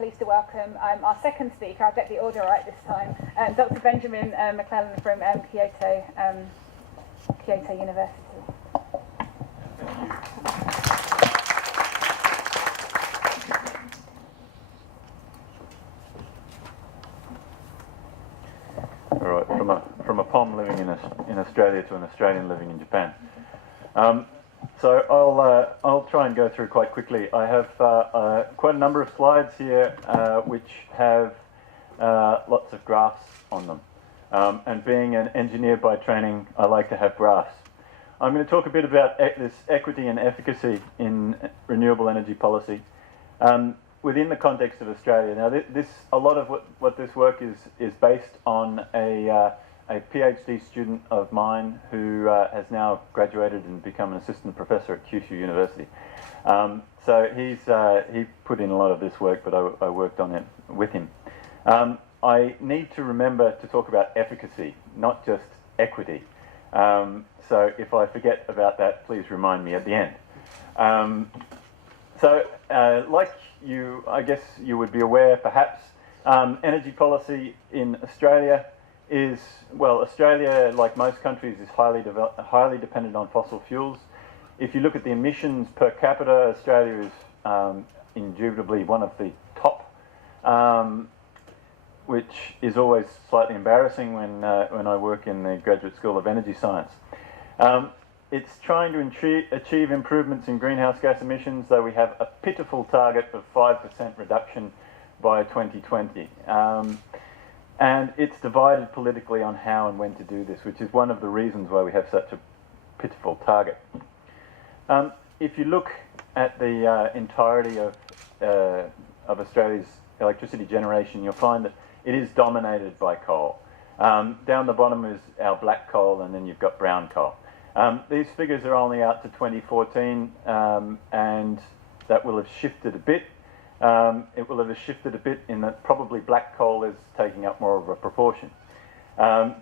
pleased to welcome our second speaker. I'll get the order right this time. Dr. Benjamin McLellan from Kyoto University. All right, from a POM living in Australia to an Australian living in Japan. So I'll try and go through quite quickly. I have quite a number of slides here which have lots of graphs on them. And being an engineer by training, I like to have graphs. I'm going to talk a bit about this equity and efficacy in renewable energy policy within the context of Australia. Now, a lot of what this work is based on a PhD student of mine who has now graduated and become an assistant professor at Kyushu University. So he put in a lot of this work, but I worked on it with him. I need to remember to talk about efficacy, not just equity. So if I forget about that, please remind me at the end. Like you, I guess you would be aware, perhaps, energy policy in Australia is, well, Australia, like most countries, is highly dependent on fossil fuels. If you look at the emissions per capita, Australia is indubitably one of the top, which is always slightly embarrassing when I work in the Graduate School of Energy Science. It's trying to achieve improvements in greenhouse gas emissions, though we have a pitiful target of 5% reduction by 2020. And it's divided politically on how and when to do this, which is one of the reasons why we have such a pitiful target. If you look at the entirety of Australia's electricity generation, you'll find that it is dominated by coal. Down the bottom is our black coal, and then you've got brown coal. These figures are only out to 2014, and that will have shifted a bit. It will have shifted a bit in that probably black coal is taking up more of a proportion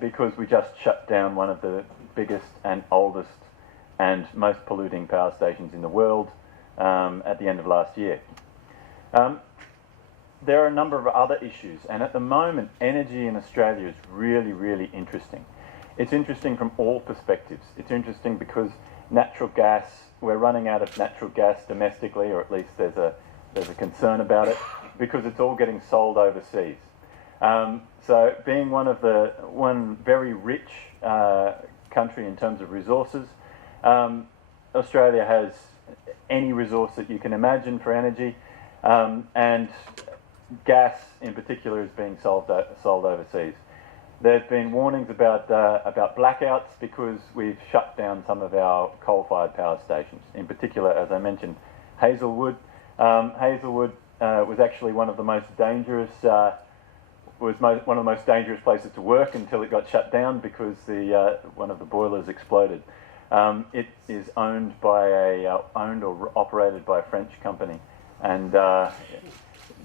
because we just shut down one of the biggest and oldest and most polluting power stations in the world at the end of last year. There are a number of other issues, and at the moment, energy in Australia is really, really interesting. It's interesting from all perspectives. It's interesting because natural gas, we're running out of natural gas domestically, or at least there's a concern about it, because it's all getting sold overseas. So being one very rich country in terms of resources, Australia has any resource that you can imagine for energy, and gas in particular is being sold overseas. There's been warnings about blackouts because we've shut down some of our coal-fired power stations. In particular, as I mentioned, Hazelwood. Hazelwood was actually one of the most dangerous places to work until it got shut down because one of the boilers exploded. It is owned or operated by a French company, and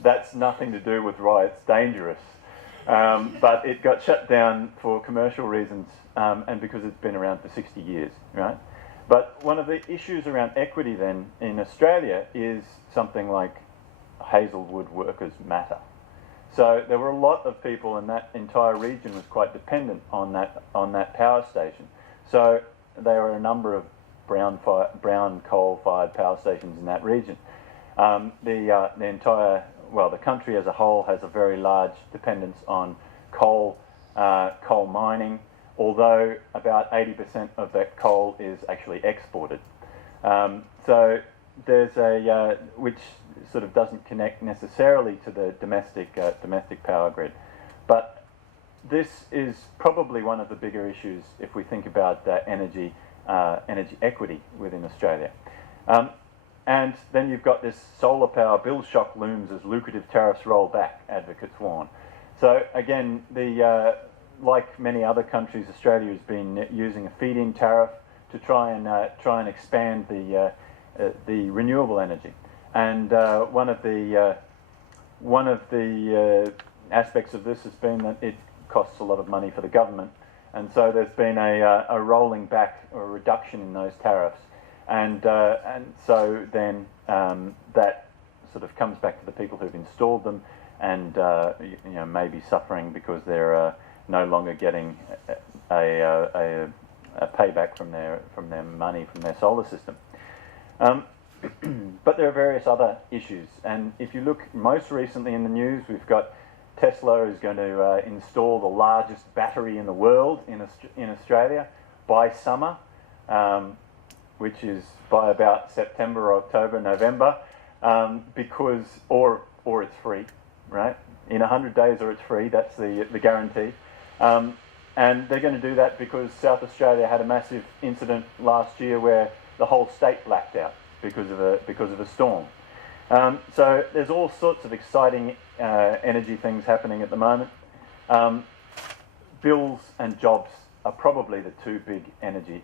that's nothing to do with why it's dangerous. But it got shut down for commercial reasons and because it's been around for 60 years, right? But one of the issues around equity then in Australia is something like Hazelwood workers matter. So there were a lot of people, and that entire region was quite dependent on that power station. So there are a number of brown coal-fired power stations in that region. The country as a whole has a very large dependence on coal mining, although about 80% of that coal is actually exported. So there's which sort of doesn't connect necessarily to the domestic power grid. But this is probably one of the bigger issues if we think about energy equity within Australia. And then you've got this solar power bill shock looms as lucrative tariffs roll back, advocates warn. So again, like many other countries, Australia has been using a feed-in tariff to try and expand the renewable energy. And one of the aspects of this has been that it costs a lot of money for the government, and so there's been a rolling back or a reduction in those tariffs. And so then that sort of comes back to the people who've installed them, and maybe suffering because they're no longer getting a payback from their money from their solar system. But there are various other issues, and if you look most recently in the news, we've got Tesla is going to install the largest battery in the world in Australia by summer, which is by about September, October, November, because or it's free, right? In 100 days, or it's free. That's the guarantee. And they're going to do that because South Australia had a massive incident last year where the whole state blacked out because of a storm. So there's all sorts of exciting energy things happening at the moment. Bills and jobs are probably the two big energy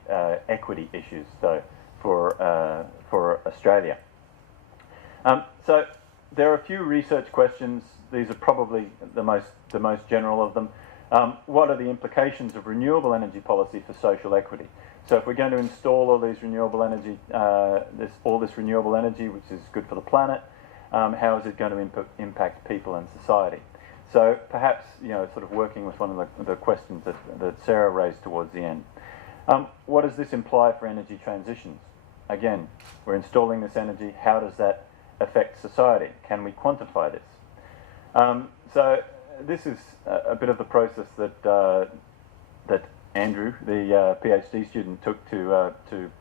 equity issues, though, for Australia. So there are a few research questions. These are probably the most general of them. What are the implications of renewable energy policy for social equity? So if we're going to install all these renewable energy, this renewable energy, which is good for the planet, how is it going to impact people and society? So perhaps, sort of working with one of the questions that Sarah raised towards the end. What does this imply for energy transitions? Again, we're installing this energy. How does that affect society? Can we quantify this? So this is a bit of the process that Andrew, the PhD student, took to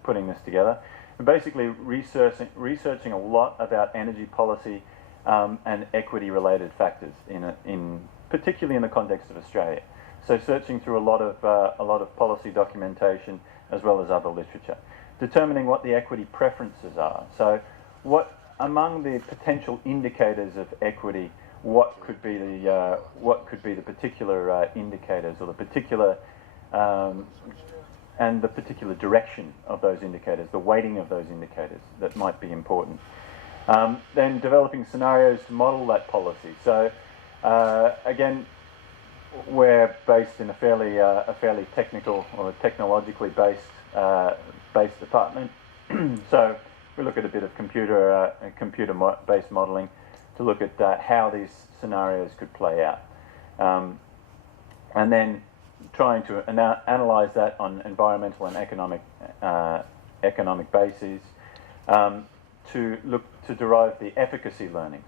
putting this together. And basically researching a lot about energy policy and equity-related factors, particularly in the context of Australia. So searching through a lot of policy documentation as well as other literature, determining what the equity preferences are. So what among the potential indicators of equity, what could be the particular indicators, or the particular and the particular direction of those indicators, the weighting of those indicators that might be important. Then developing scenarios to model that policy. So again, we're based in a fairly technical or technologically based department. So we look at a bit of computer-based modelling to look at how these scenarios could play out, and then trying to analyse that on environmental and economic bases to look to derive the efficacy learnings.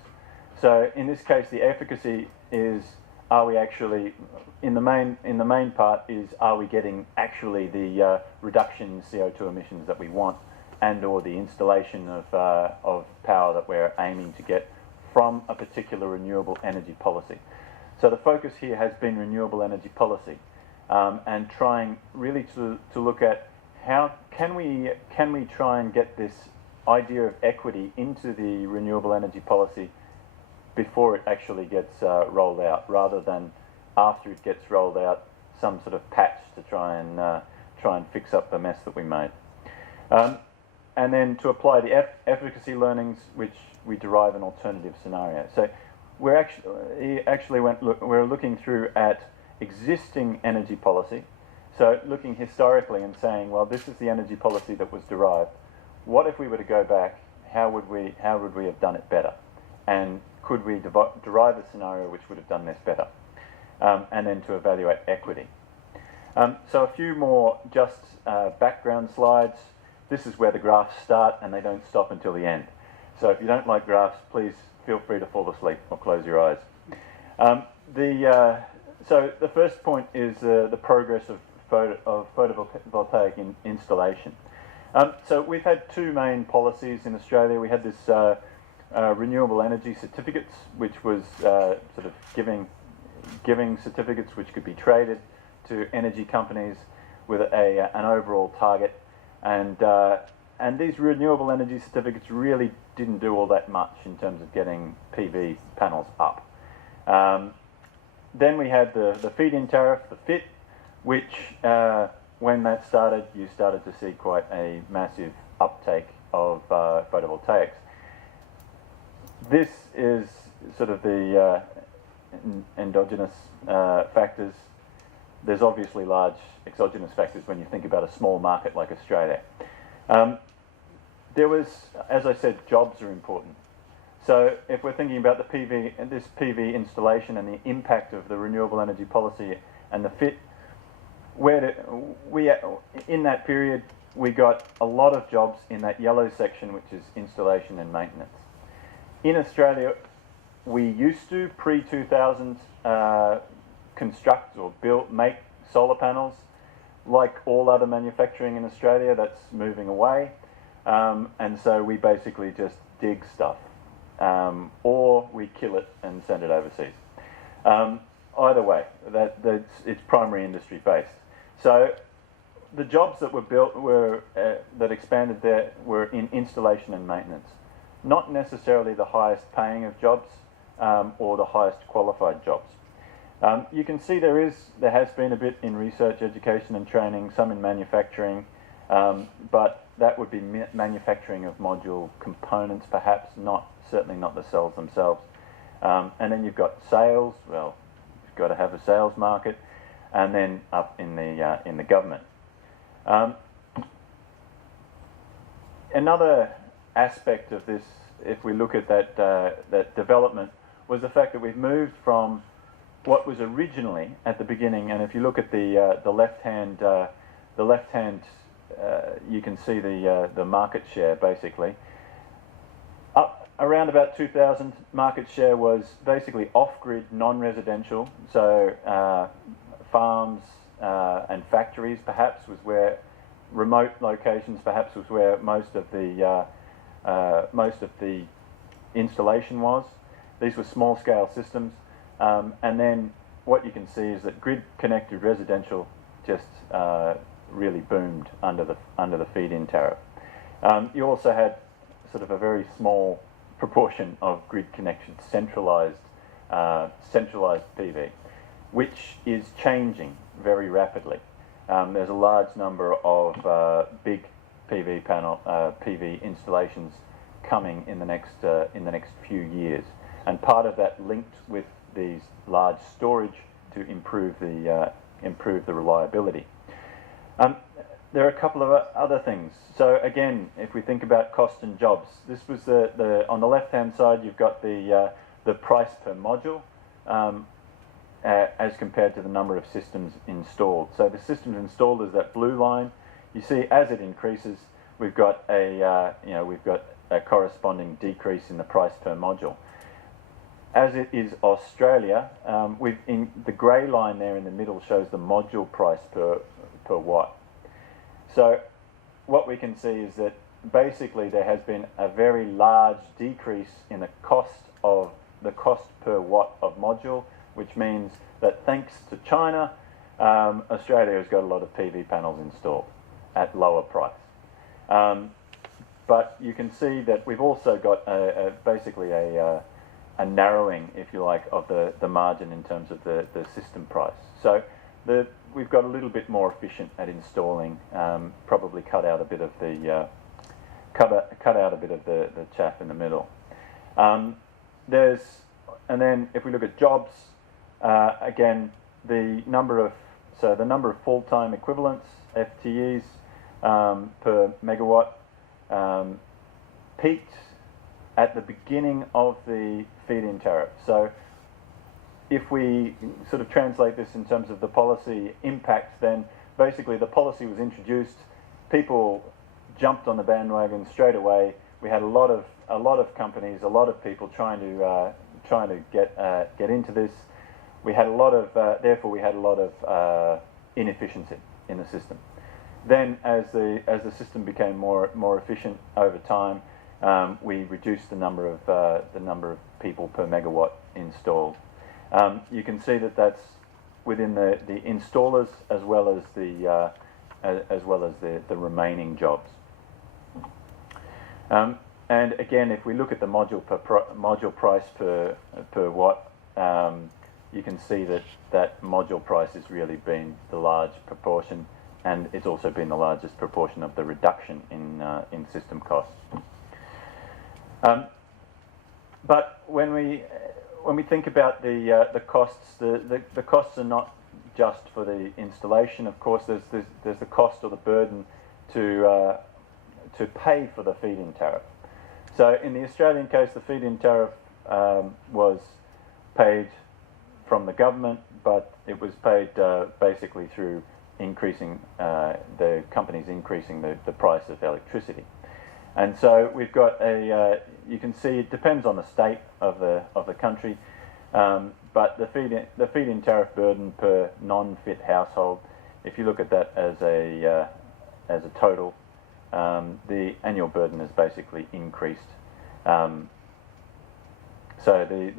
So in this case, the efficacy is, are we actually, in the main part is, are we getting actually the reduction in CO2 emissions that we want, and or the installation of power that we're aiming to get from a particular renewable energy policy. So the focus here has been renewable energy policy, and trying really to look at how can we try and get this idea of equity into the renewable energy policy before it actually gets rolled out, rather than after it gets rolled out, some sort of patch to try and fix up the mess that we made. And then to apply the efficacy learnings, which we derive an alternative scenario. So we're we're looking through at existing energy policy. So looking historically and saying, well, this is the energy policy that was derived. What if we were to go back? How would we have done it better? And could we derive a scenario which would have done this better? And then to evaluate equity. So a few more just background slides. This is where the graphs start, and they don't stop until the end. So if you don't like graphs, please feel free to fall asleep or close your eyes. So the first point is the progress of photovoltaic installation. So we've had two main policies in Australia. We had this renewable energy certificates, which was sort of giving certificates which could be traded to energy companies with an overall target. And these renewable energy certificates really didn't do all that much in terms of getting PV panels up. Then we had the feed-in tariff, the FIT, which when that started, you started to see quite a massive uptake of photovoltaics. This is sort of the endogenous factors. There's obviously large exogenous factors when you think about a small market like Australia. There was, as I said, jobs are important. So if we're thinking about this PV installation and the impact of the renewable energy policy and the fit, in that period, we got a lot of jobs in that yellow section, which is installation and maintenance. In Australia, we used to, pre-2000, construct or make solar panels. Like all other manufacturing in Australia, that's moving away. And so we basically just dig stuff. Or we kill it and send it overseas. Either way, it's primary industry based. So the jobs that were built that expanded there were in installation and maintenance, not necessarily the highest paying of jobs or the highest qualified jobs. You can see there has been a bit in research, education and training, some in manufacturing, but that would be manufacturing of module components, perhaps, certainly not the cells themselves. And then you've got sales. Well, you've got to have a sales market, and then up in the government. Another aspect of this, if we look at that development, was the fact that we've moved from what was originally at the beginning, and if you look at the left hand, you can see the market share basically. Up around about 2000, market share was basically off-grid, non-residential, so farms and factories perhaps was where, remote locations perhaps was where most of the installation was. These were small-scale systems, and then what you can see is that grid-connected residential just really boomed under the feed-in tariff. You also had sort of a very small proportion of grid-connected centralised PV, which is changing very rapidly. There's a large number of big PV installations coming in the next few years, and part of that linked with these large storage to improve the reliability. There are a couple of other things. So again, if we think about cost and jobs, this was on the left-hand side. You've got the price per module as compared to the number of systems installed. So the systems installed is that blue line. You see, as it increases, we've got a corresponding decrease in the price per module. As it is Australia, the grey line there in the middle shows the module price per watt. So what we can see is that basically there has been a very large decrease in the cost per watt of module, which means that thanks to China, Australia has got a lot of PV panels installed at lower price. But you can see that we've also got basically a narrowing, if you like, of the margin in terms of the system price. So we've got a little bit more efficient at installing, probably cut out a bit of the chaff in the middle. And then if we look at jobs, again, the number of full-time equivalents, FTEs per megawatt, peaked at the beginning of the feed-in tariff. So if we sort of translate this in terms of the policy impact, then basically the policy was introduced, people jumped on the bandwagon straight away. We had a lot of companies, a lot of people trying to get into this. We had a lot of inefficiency in the system. Then, as the system became more efficient over time, we reduced the number of people per megawatt installed. You can see that that's within the installers as well as the remaining jobs. And again, if we look at the module price per watt, you can see that module price has really been the large proportion, and it's also been the largest proportion of the reduction in system costs. But when we think about the costs, the costs are not just for the installation. Of course, there's the cost or the burden to pay for the feed-in tariff. So in the Australian case, the feed-in tariff was paid from the government, but it was paid basically through increasing the companies increasing the price of electricity. And so we've got you can see it depends on the state of the country, but the feed-in tariff burden per non-fit household, if you look at that as a total, the annual burden is basically increased. So the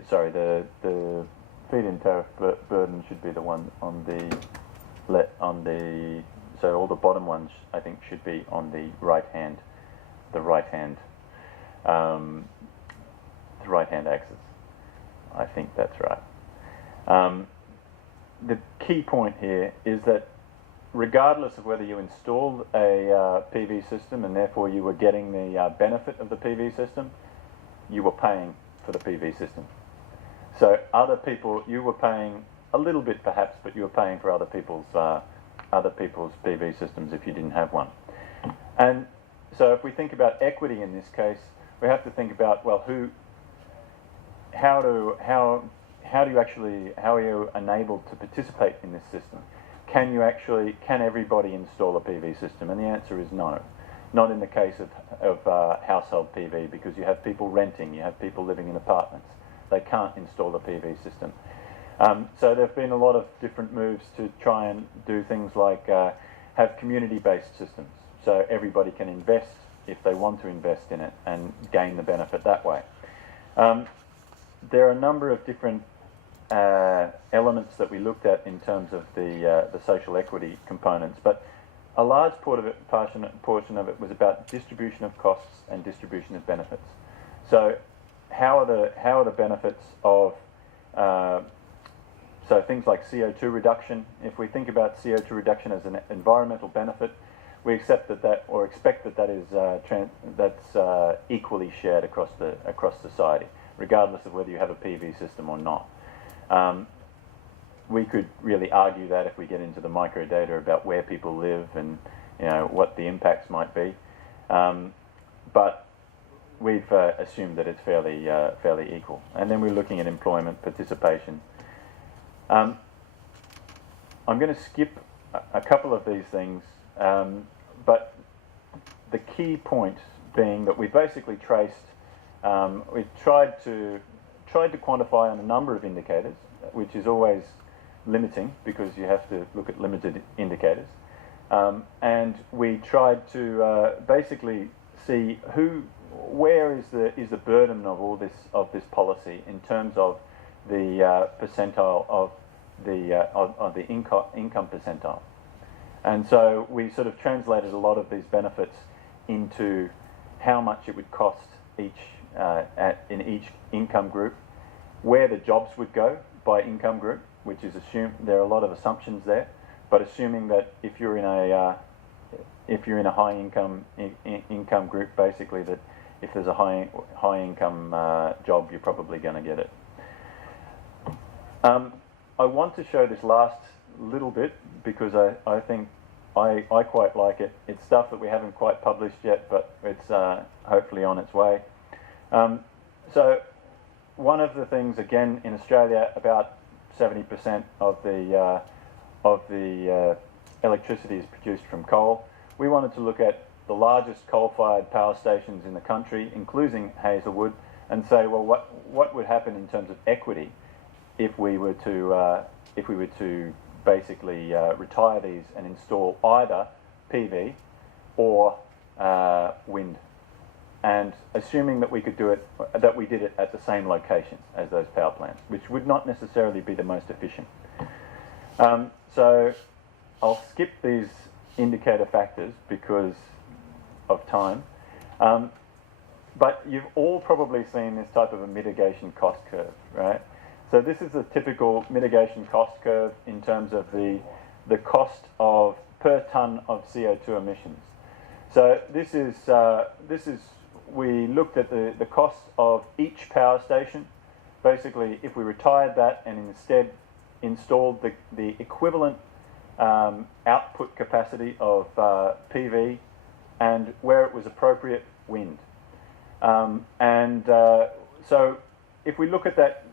feed-in tariff burden should be the one on the so all the bottom ones I think should be on the right hand axis. I think that's right. The key point here is that regardless of whether you installed a PV system and therefore you were getting the benefit of the PV system, you were paying for the PV system. So other people, you were paying a little bit perhaps, but you were paying for other people's PV systems if you didn't have one. And so if we think about equity in this case, we have to think about, well, how are you enabled to participate in this system? Can everybody install a PV system? And the answer is no. Not in the case of household PV, because you have people renting, you have people living in apartments. They can't install a PV system. So there have been a lot of different moves to try and do things like have community-based systems. So everybody can invest if they want to invest in it and gain the benefit that way. There are a number of different elements that we looked at in terms of the social equity components, but a large portion of it was about distribution of costs and distribution of benefits. So how are the benefits of so things like CO2 reduction? If we think about CO2 reduction as an environmental benefit, we expect that is that's equally shared across society, regardless of whether you have a PV system or not. We could really argue that if we get into the microdata about where people live and what the impacts might be, but we've assumed that it's fairly equal. And then we're looking at employment participation. I'm going to skip a couple of these things, but the key point being that we basically traced, we've tried to quantify on a number of indicators, which is always limiting because you have to look at limited indicators, and we tried to basically see where is the burden of this policy in terms of the percentile of the income percentile. And so we sort of translated a lot of these benefits into how much it would cost in each income group, where the jobs would go by income group, which is assumed. There are a lot of assumptions there, but assuming that if you're in a high income group, basically that if there's a high income job, you're probably going to get it. I want to show this last little bit because I think I quite like it. It's stuff that we haven't quite published yet, but it's hopefully on its way. So one of the things, again, in Australia, about 70% of the electricity is produced from coal. We wanted to look at the largest coal-fired power stations in the country, including Hazelwood, and say, well, what would happen in terms of equity if we were to basically retire these and install either PV or wind, and assuming that we could do it, that we did it at the same location as those power plants, which would not necessarily be the most efficient. So I'll skip these indicator factors because of time, but you've all probably seen this type of a mitigation cost curve, right? So this is a typical mitigation cost curve in terms of the cost of per tonne of CO2 emissions. So this is we looked at the cost of each power station. Basically, if we retired that and instead installed the equivalent output capacity of PV, and where it was appropriate, wind. So if we look at that,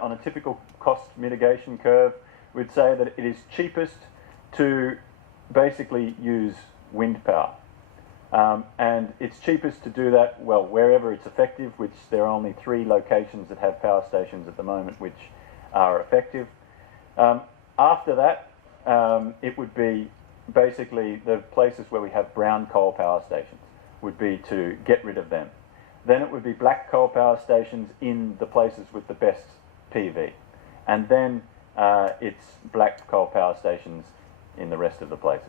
on a typical cost mitigation curve, we'd say that it is cheapest to basically use wind power. And it's cheapest to do that, well, wherever it's effective, which there are only 3 locations that have power stations at the moment which are effective. After that, it would be basically the places where we have brown coal power stations would be to get rid of them. Then it would be black coal power stations in the places with the best PV. And then it's black coal power stations in the rest of the places.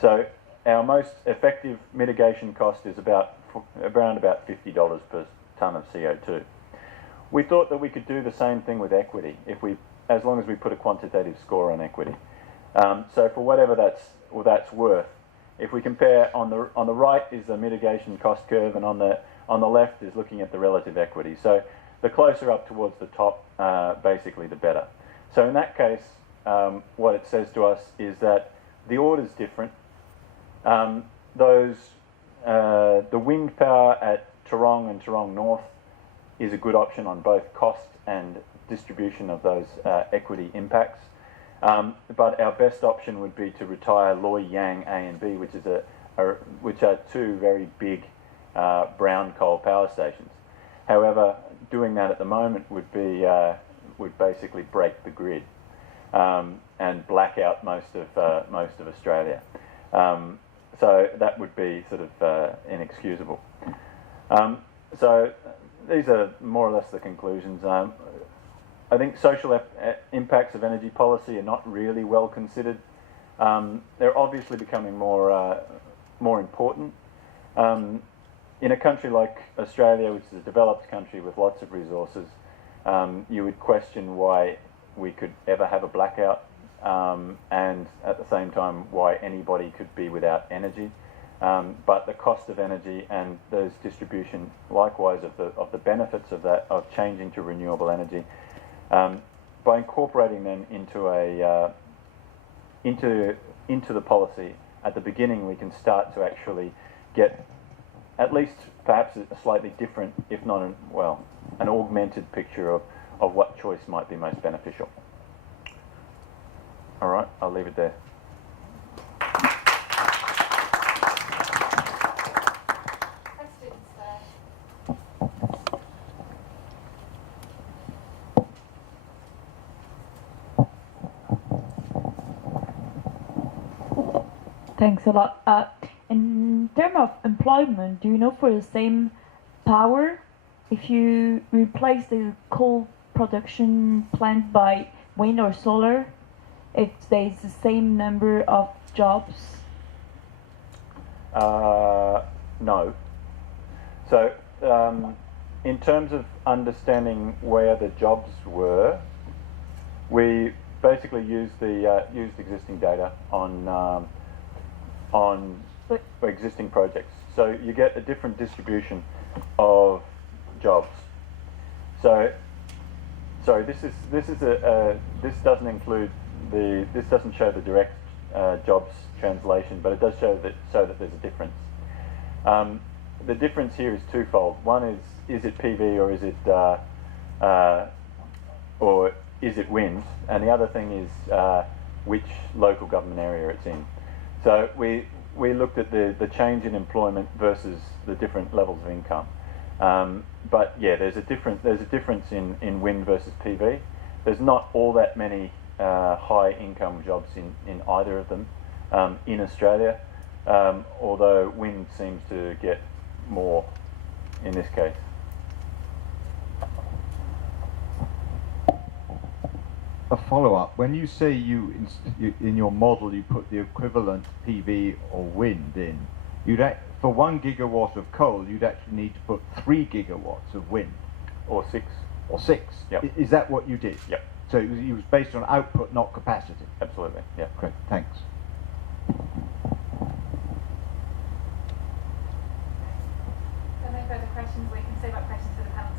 So our most effective mitigation cost is around about $50 per tonne of CO2. We thought that we could do the same thing with equity as long as we put a quantitative score on equity. So for whatever that's worth, if we compare on the right is the mitigation cost curve, and on the left is looking at the relative equity. So the closer up towards the top, basically the better. So in that case, what it says to us is that the order's different. The wind power at Tarong and Tarong North is a good option on both cost and distribution of those equity impacts. But our best option would be to retire Loy Yang A and B, which are 2 very big brown coal power stations. However, doing that at the moment would basically break the grid and black out most of Australia. So that would be sort of inexcusable. So these are more or less the conclusions. I think social impacts of energy policy are not really well considered. They're obviously becoming more important. In a country like Australia, which is a developed country with lots of resources, you would question why we could ever have a blackout, and at the same time why anybody could be without energy. But the cost of energy and those distribution, likewise, of the benefits of changing to renewable energy, by incorporating them into the policy at the beginning, we can start to actually get at least perhaps a slightly different, if not an augmented picture of what choice might be most beneficial. All right, I'll leave it there. Questions there? Thanks a lot. In terms of employment, do you know for the same power, if you replace the coal production plant by wind or solar, if there's the same number of jobs? No. So in terms of understanding where the jobs were, we basically used existing data on existing projects. So you get a different distribution of jobs. So sorry, this doesn't include this doesn't show the direct jobs translation, but it does show that there's a difference. The difference here is twofold. One is it PV or is it wind, and the other thing is which local government area it's in. So we looked at the change in employment versus the different levels of income. But yeah, there's a difference in wind versus PV. There's not all that many high income jobs in either of them in Australia, although wind seems to get more in this case. A follow-up. When you say you in your model you put the equivalent PV or wind in, for 1 gigawatt of coal you'd actually need to put 3 gigawatts of wind, Or 6. or 6. Yep. Is that what you did? Yep. So it was based on output, not capacity. Absolutely. Yeah. Great. Thanks. So no further questions. We can save up questions for the panel.